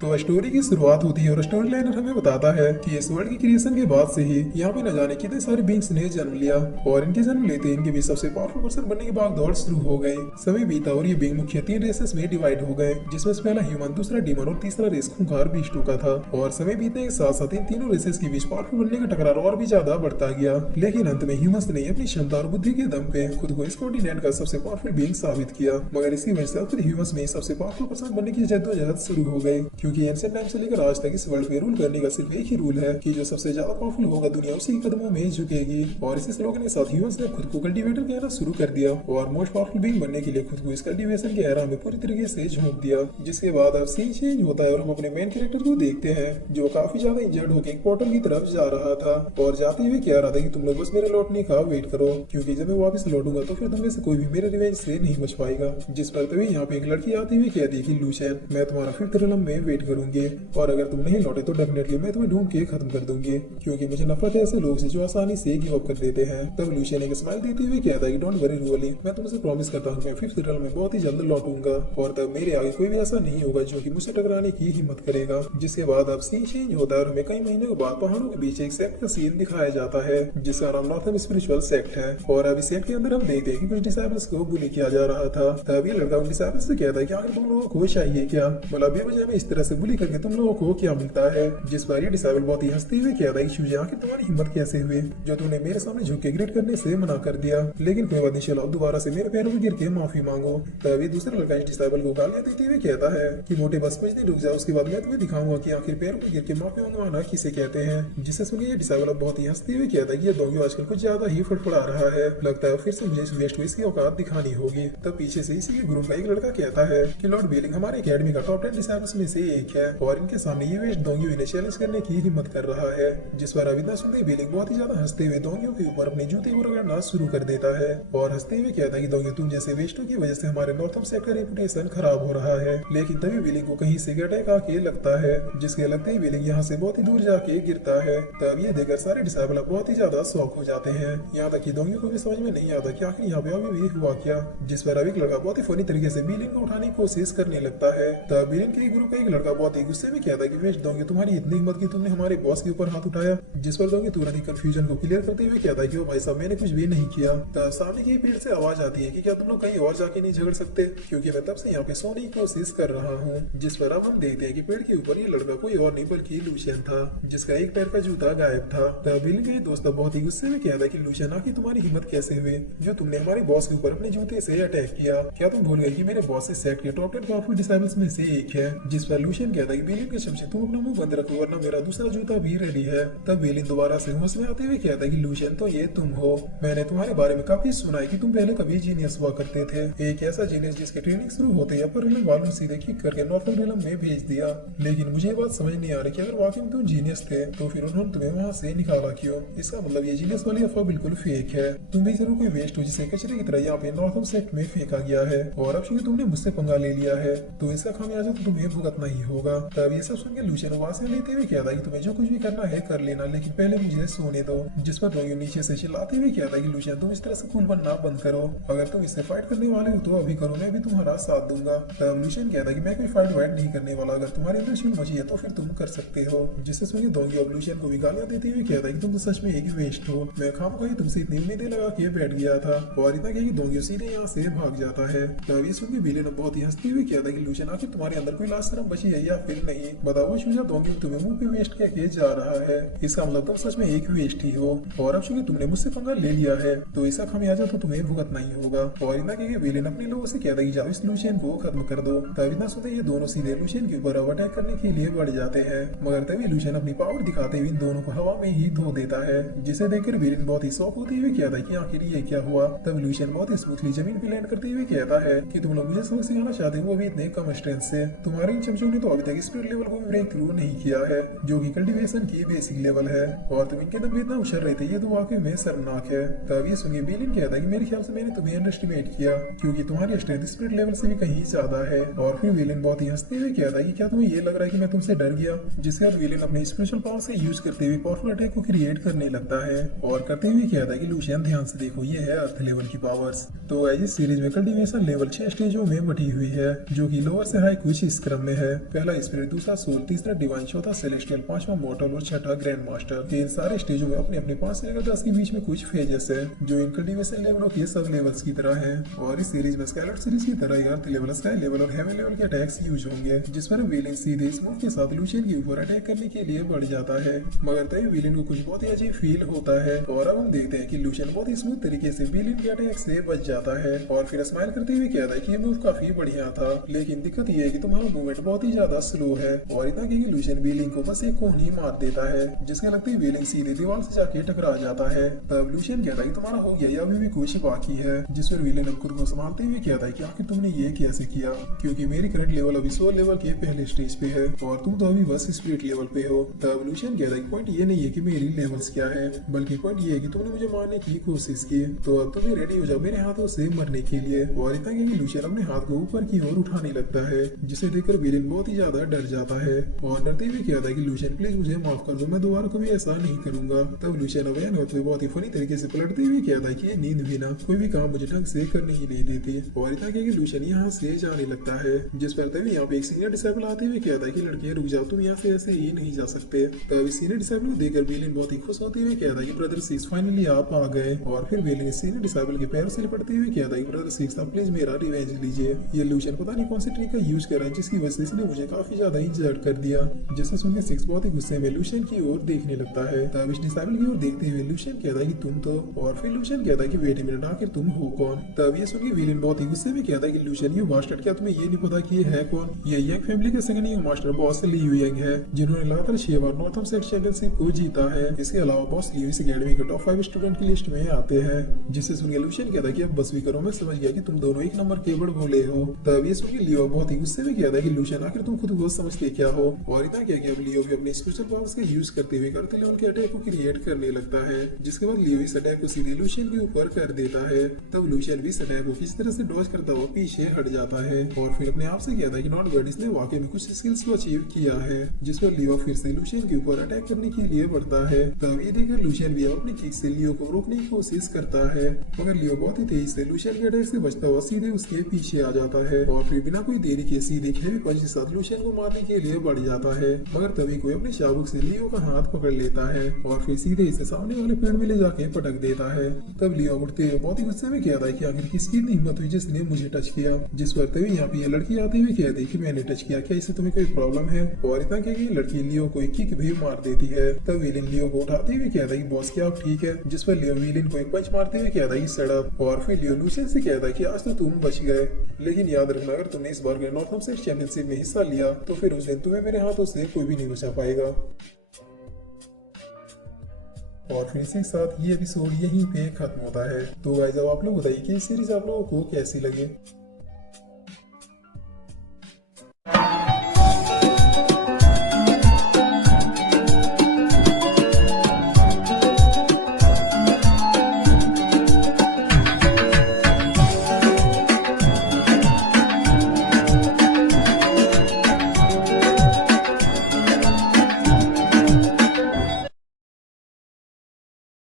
तो स्टोरी की शुरुआत होती है और स्टोरी लाइनर हमें बताता है कि इस वर्ल्ड की क्रिएशन के बाद से ही यहाँ पे न जाने कितने सारे बींग्स ने जन्म लिया और इनके जन्म लेते इनके भी सबसे पावरफुल पर्सन बनने की भाग दौड़ शुरू हो गई। समय बीता और ये बींग मुख्य 3 रेसेस में डिवाइड हो गए, जिसमें से पहला ह्यूमन, दूसरा डीमन और तीसरा रेस खूंखार बीस्टों का था। और समय बीतने के साथ साथ इन तीनों रेसेस के बीच पावरफुल बनने का टकरार और भी ज्यादा बढ़ता गया, लेकिन अंत में ह्यूमंस ने अपनी क्षमता और बुद्धि के दम पे खुद को इस कॉन्टिनेंट का सबसे पावरफुल बींग साबित किया। मगर इसी वजह से खुद ह्यूमंस में सबसे पावरफुल पर्सन बनने की जद्दोजहद शुरू हो गई, क्योंकि एंशिएंट टाइम से लेकर आज तक इस वर्ल्ड पे रूल करने का सिर्फ एक ही रूल है कि जो सबसे ज्यादा पावरफुल होगा दुनिया उसी के कदमों में झुकेगी। और इसी स्लोगन के साथ ह्यूमंस ने खुद को कल्टीवेटर कहना शुरू कर दिया और मोस्ट पावरफुल बीइंग बनने के लिए खुद को इस कल्टीवेशन के एरा में पूरी तरीके से झोंक दिया। जिसके बाद अब सीन चेंज होता है और हम अपने मेन कैरेक्टर को देखते हैं जो काफी ज्यादा इंजर्ड होकर एक पोर्टल की तरफ जा रहा था और जाते हुए कह रहा था कि तुम लोग बस मेरे लौटने का वेट करो, क्योंकि जब मैं वापस लौटूंगा तो फिर तुम में से कोई भी मेरे रिवेंज से नहीं बच पाएगा। जिस पर तभी यहाँ पे एक लड़की आती हुई कहती है कि लूशियन, मैं तुम्हारा 5th रिलम में वेट करूंगी और अगर तुम नहीं लौटे तो डेफिनेटली मैं तुम्हें ढूंढ के खत्म कर दूंगी, क्योंकि मुझे नफरत है ऐसे लोग से जो आसानी से गिव अप कर देते हैं। तब लूशियन एक स्माइल देते हुए कहता है कि डोंट वरी रूअली, मैं तुमसे प्रॉमिस करता हूँ मैं 5th रिलम में बहुत ही जल्द लौटूंगा और तब मेरे आगे कोई भी ऐसा नहीं होगा जो कि मुझसे टकराने की हिम्मत करेगा। जिसके बाद अब सीन चेंज होता है और हमें कई महीनों के बाद पहाड़ों के बीच एक सेक्ट का सीन दिखाया जाता है जिसका नाम नॉर्थर्न स्पिरिचुअल सेक्ट है। और अब इस सेक्ट के अंदर हम देखते हैं कि कुछ डिसाइबल्स को बुली किया जा रहा था। तब ये लड़का उन डिसाइबल्स से कहता है कि आखिर तुम लोगों को चाहिए क्या, मतलब बेवजह में इस तरह से बुली करके तुम लोगों को क्या मिलता है। जिस पर ये डिसाइबल बहुत ही हंसते हुए कहता है कि शुजा, आखिर तुम्हारी हिम्मत कैसे हुई जो तुमने मेरे सामने झुक के ग्रेट करने से मना कर दिया, लेकिन कोई बात नहीं, चलो दोबारा से मेरे पैरों में गिर के माफी मांगो। तभी दूसरा लड़का इस डिसाइबल को गालियां देते हुए कहता है कि मोटे बस कुछ नहीं, रुक जाओ, उसके बाद मैं तुम्हें दिखाऊंगा कि आखिर पैरों में गिर के माफी मांगवाना किसे कहते हैं। जिसे सुनिए ये डिसाइबल बहुत ही हंसते हुए कहता है कि ये डोंगी आजकल कुछ ज्यादा ही फड़फड़ा रहा है, लगता है फिर से मुझे इस वेस्ट की औकात दिखानी होगी। तब पीछे से इसी के ग्रुप का एक लड़का कहता है कि लॉर्ड बेलिंग हमारे एकेडमी का टॉप 10 डिसाइबल्स में से एक है और इनके सामने ये वेस्ट डोंगी इन्हें चैलेंज करने की हिम्मत कर रहा है। जिस पर अविदा सुनते बेलिंग बहुत ही ज्यादा हंसते हुए डोंगियों के ऊपर अपने जूते को रगड़ना शुरू कर देता है और हंसते हुए कहता है कि डोंगी, तुम जैसे वेस्टों की वजह से हमारे नॉर्थम सेक्टर का रेपुटेशन खराब हो रहा है। लेकिन तभी बेलिंग को कहीं से अटैक आके लगता है, जिसके लगते ही बेलिंग यहाँ से बहुत ही दूर जाके गिरता है। तब ये देखकर सारे डिसाइबल बहुत ही ज्यादा शॉक हो जाते हैं, यहाँ तक कि डोंगी को भी समझ में नहीं आता कि आखिर यहाँ पे अभी भी हुआ क्या। जिस पर अभी एक लड़का बहुत ही फनी तरीके से बेलिंग को उठाने की कोशिश करने लगता है। तब बेलिंग के ग्रुप का एक लड़का बहुत ही गुस्से में कहता है कि वेस्ट डोंगी, तुम्हारी इतनी हिम्मत की तुमने हमारे बॉस के ऊपर हाथ उठाया। जिस पर डोंगी तुरंत ही कंफ्यूजन को क्लियर करते हुए कहता है कि वो भाई साहब मैंने कुछ भी नहीं किया। तब सामने की पेड़ से आवाज आती है कि क्या तुम लोग कहीं और जाके नहीं झगड़ सकते, क्योंकि मैं तब से यहाँ पे सोने की कोशिश कर रहा हूँ। जिस पर अब हम देखते हैं कि पेड़ के ऊपर ये लड़का कोई और नहीं बल्कि लूशियन था, जिसका एक पैर का जूता गायब था। तब बिलिंग के दोस्त बहुत ही गुस्से में कहता है कि लूशियन, आखिर तुम्हारी हिम्मत कैसे हुई जो तुमने हमारे बॉस के ऊपर अपने जूते से अटैक किया, क्या तुम भूल गए कि मेरे बॉस इस सेट के टॉप 10 पावरफुल डिसाइबल्स में से एक है। जिस पर लूशियन कहता है कि बिलिंग के शब्द से तुम अपना मुंह बंद रखो वरना मेरा दूसरा जूता भी रेडी है। तब बिलिंग दोबारा से होश में आते हुए कहता है कि लूशियन, तो ये तुम हो, मैंने तुम्हारे बारे में काफी सुना है कि तुम पहले कभी जीनियस हुआ करते थे, एक ऐसा जीनियस जिसकी ट्रेनिंग शुरू होते ही अपर रिलम वालों सीधे किक करके नॉर्थर्न रिलम में भेज दिया। लेकिन मुझे ये बात समझ नहीं आ रही कि अगर वाकई में तुम जीनियस थे तो फिर उन्होंने तुम्हें वहाँ से निकाला क्यों। इसका मतलब ये जीनियस वाली अफवाह बिल्कुल फेक है, तुम भी जरूर कोई वेस्ट हो जिसे कचरे की तरह यहाँ पे नॉर्थर्न सेक्ट में फेंका गया है और अब चूंकि तुमने मुझसे पंगा ले लिया है तो इसका खामियाजा तो तुम्हें भुगतना ही होगा। तब ये सब सुनकर लूशियन वासे लेते हुए कहता है कि तुम्हें जो कुछ भी करना है कर लेना, लेकिन पहले मुझे सोने दो। जिस पर डोंगी नीचे से चिल्लाते हुए कहता है कि लूशियन, तुम इस तरह से कूल बनना बंद करो, अगर तुम इससे फाइट करने वाले हो तो अभी करो, मैं भी तुम्हारा साथ दूंगा। तब लूशियन कहता है कि मैं कोई फाइट वाइट नहीं करने वाला, अगर तुम्हारे अंदर शुरू मची है तो फिर तुम कर सकते हो। जिससे सुनिए डोंगी अब लूशियन को भी गालियां देते हुए कहता है कि तुम तो सच में एक वेस्ट हो, मैं खामखा तुमसे इतनी उम्मीदें लगा के बैठ गया था। और इतना कि डोंगी सीधे यहाँ से भाग जाता है। तब ये सुन के बिलियन बहुत ही हंसती हुई कहता है कि लूशियन, आखिर तुम्हारे अंदर कोई लाज शर्म बची है या फिर नहीं, बताओ शुजा। डोंगी तुम्हें मुंह पे वेस्ट कह के जा रहा है, इसका मतलब तुम सच में एक वेस्ट ही हो और अब चूंकि तुमने मुझसे पंगा ले लिया है तो इसका खामियाजा तो तुम्हें भुगतना ही होगा। और इतना कि बिलियन अपने लोगों से कहता है कि जाओ इस लूशियन को खत्म कर दो। तब इतना सुनते ये दोनों सीधे लूशियन के ऊपर अटैक करने के लिए बढ़ जाते हैं, मगर तभी लूशियन अपनी पावर दिखाते हुए इन दोनों को हवा में ही धो देता है, जिसे देखकर बिलियन बहुत ही शौक होते हुए कहता है कि आखिर ये क्या हुआ। तब लूशियन बहुत ही स्मूथली जमीन पे लैंड करते हुए कहता है कि तुम लोग मुझे सबक सिखाना चाहते हो, वो भी इतने कम स्ट्रेंथ से। तुम्हारे इन चमचों ने तो अभी तक स्पिरिट लेवल को भी ब्रेक थ्रू नहीं किया है, जो कि कल्टीवेशन की बेसिक लेवल है, और तुम इनके दम पे इतना उछल रहे थे, ये तो वाकई में शर्मनाक है। तब ये सुनिए बिलियन कहता है कि मेरे ख्याल से मैंने तुम्हें अंडरएस्टिमेट किया, क्योंकि तुम्हारी स्ट्रेंथ स्पिरिट लेवल से भी कहीं ज्यादा है। और फिर विलेन बहुत ही हंसते हुए कहता है कि क्या तुम्हें ये लग रहा है कि मैं तुमसे डर गया, जिसके बाद विलेन अपने स्पेशल पावर से यूज करते हुए पावरफुल अटैक को क्रिएट करने लगता है और करते हुए कहता है कि लूशियन ध्यान से देखो, ये है अर्थ लेवल की पावर्स। तो एज इस सीरीज में कल्टीवेशन लेवल 6 स्टेजों में बटी हुई है, जो कि लोअर से हाई कुछ इस क्रम में है। पहला स्पिरिट, दूसरा सोल, तीसरा डिवाइन, चौथा सेलेस्टियल, पांचवा मॉर्टल और छठा ग्रैंड मास्टर। इन सारे स्टेजों में अपने अपने 5 से लेकर 10 के बीच में कुछ फेजेस है जो इन कल्टीवेशन लेवलों के सब लेवल्स की तरह है। और इस सीरीज में स्काइलॉर्ड सीरीज की तरह ही अर्थ लेवल, स्काई लेवल और हेवन लेवल के अटैक्स यूज होंगे, जिसमें विलेन सीधे स्मूथ के साथ लूशियन के ऊपर अटैक करने के लिए बढ़ जाता है। मगर तभी विलेन को कुछ बहुत ही अजीब फील होता है और अब हम देखते हैं कि लूशियन बहुत ही स्मूथ तरीके से विलेन के अटैक से बच जाता है और फिर स्माइल करते हुए कहता है कि ये मूव काफी बढ़िया था, लेकिन दिक्कत ये है कि तुम्हारा मूवमेंट बहुत ही ज्यादा स्लो है। और इतना कि लूशियन विलेन को बस एक कोन ही मार देता है, जिसके लगते ही विलेन सीधे दीवार से जाके टकरा जाता है। तब लूशियन कहता है कि तुम्हारा हो गया या अभी भी कुछ बाकी है, जिस पर विलेन खुद को संभालते हुए कहता है कि आखिर तुमने ये कैसे किया, क्योंकि मेरी करंट लेवल अभी सोल लेवल के पहले स्टेज पे है और तुम तो अभी बस स्पिरिट लेवल पे हो। तब लूशियन कहता है कि पॉइंट ये नहीं है कि मेरी लेवल्स क्या है, बल्कि पॉइंट ये है कि तुमने मुझे मारने की कोशिश की, तो अब तुम्हें रेडी हो जाओ मेरे हाथों से मरने के लिए। और इतना कि लूशियन अपने हाथ को ऊपर की ओर उठाने लगता है, जिसे देखकर विलेन बहुत ही ज्यादा डर जाता है और डरते हुए कहता है कि लूशियन प्लीज मुझे माफ कर दो, मैं दोबारा कभी ऐसा नहीं करूंगा। तब लूशियन अवैन होते हुए बहुत ही फनी तरीके से पलटते हुए कहता है कि ये नींद भी ना कोई भी काम मुझे ढंग से करने ही नहीं देती। और इतना कि लूशियन यहाँ से जाने लगता है, जिस पर तभी यहाँ पे एक सीनियर डिसाइपल आते हुए कहता है कि लड़के रुक जाओ, तुम यहाँ से ऐसे ही नहीं जा सकते। तब सीनियर डिसाइपल को देखकर विलेन बहुत ही खुश होते हुए कहता है कि ब्रदर 6 फाइनली आप आ गए। और फिर विलेन सीनियर डिसाइपल के पैरों से लिपटते हुए कहता है कि ब्रदर 6 आप प्लीज मेरा रिवेंज लीजिए। ये लूशियन पता नहीं कौन सी ट्रिक का यूज कर रहा है, जिसकी वजह से इसने मुझे काफी ज्यादा इंजर्ड कर दिया। जिसे सुनकर 6 बहुत ही गुस्से में लूशियन की ओर देखने लगता है। तब इस डिसाइपल की ओर देखते हुए लूशियन कहता है कि तुम तो, और फिर लूशियन कहता है कि वेट अ मिनट, आखिर तुम हो कौन। तब ये सुनकर विलेन बहुत ही गुस्से में कहता है कि लूशियन यू बास्टर्ड, क्या तुम्हें ये नहीं पता कि ये है कौन? ये यंग फैमिली के second young master boss Liu young है, जिन्होंने लगातार 6 बार नॉर्थम सेट चैंपियनशिप को जीता है। इसके अलावा बॉस लियू इस एकेडमी के टॉप 5 स्टूडेंट की लिस्ट में आते हैं। जिससे सुनकर लूशियन कहता है कि अब बस भी करो, मैं समझ गया कि तुम दोनों एक नंबर के बड़ भोले हो। तब ये सुनकर लियो बहुत ही गुस्से में कहता है कि लूशियन आखिर तुम खुद को समझते क्या हो। और इतना क्या कि अब लियो भी अपने स्पेशल पावर्स का यूज करते हुए अर्थ लेवल के अटैक को क्रिएट करने लगता है, जिसके बाद लियो इस अटैक को सीधे लूशियन के ऊपर कर देता है। तब लूशियन भी इस अटैक को किसी तरह से डॉज करता हुआ पीछे हट जाता है और फिर अपने आप से कहता है कि नॉट गॉड, इसने वाकई में कुछ स्किल्स को अचीव किया है। जिस पर लियो फिर से लूशियन के ऊपर अटैक करने के लिए बढ़ता है। तब ये देखकर लूशियन भी अपनी किक से लियो को रोकने की कोशिश करता है, मगर लियो बहुत ही तेजी से लूशियन के अटैक से बचता हुआ सीधे उसके पीछे आ जाता है और फिर बिना कोई देरी के सीधे हेवी पंच के साथ लूशियन को मारने के लिए बढ़ जाता है। मगर तभी कोई अपने चाबुक से लियो का हाथ पकड़ लेता है और फिर सीधे इसे सामने वाले पेड़ में ले जाके पटक देता है। तब लियो उठते हुए बहुत ही गुस्से में कहता है कि आखिर किसकी इतनी हिम्मत हुई जिसने मुझे टच किया। जिस पर तभी यहाँ पे ये लड़की आते हुए कहती है कि मैंने टच किया, क्या इससे तुम्हें कोई प्रॉब्लम है? और इतना क्या कि लड़की लियो को एक किक भी मार देती है। तब विलेन लियो को उठाते हुए कहता है कि बॉस क्या आप ठीक है? जिस पर लियो विलेन को एक पंच मारते हुए कहता है कि सड़क। और फिर लियो लूशियन से कहता है कि आज तो तुम बच गए, लेकिन याद रखना अगर तुमने इस बार के नॉर्थम सेट चैंपियनशिप में हिस्सा लिया तो फिर उस दिन तुम्हें मेरे हाथों से कोई भी नहीं बचा पाएगा। और फिर इसी के साथ ये एपिसोड यहीं पे खत्म होता है। तो गाइस अब आप लोग बताइए कि इस सीरीज आप लोगों को कैसी लगी।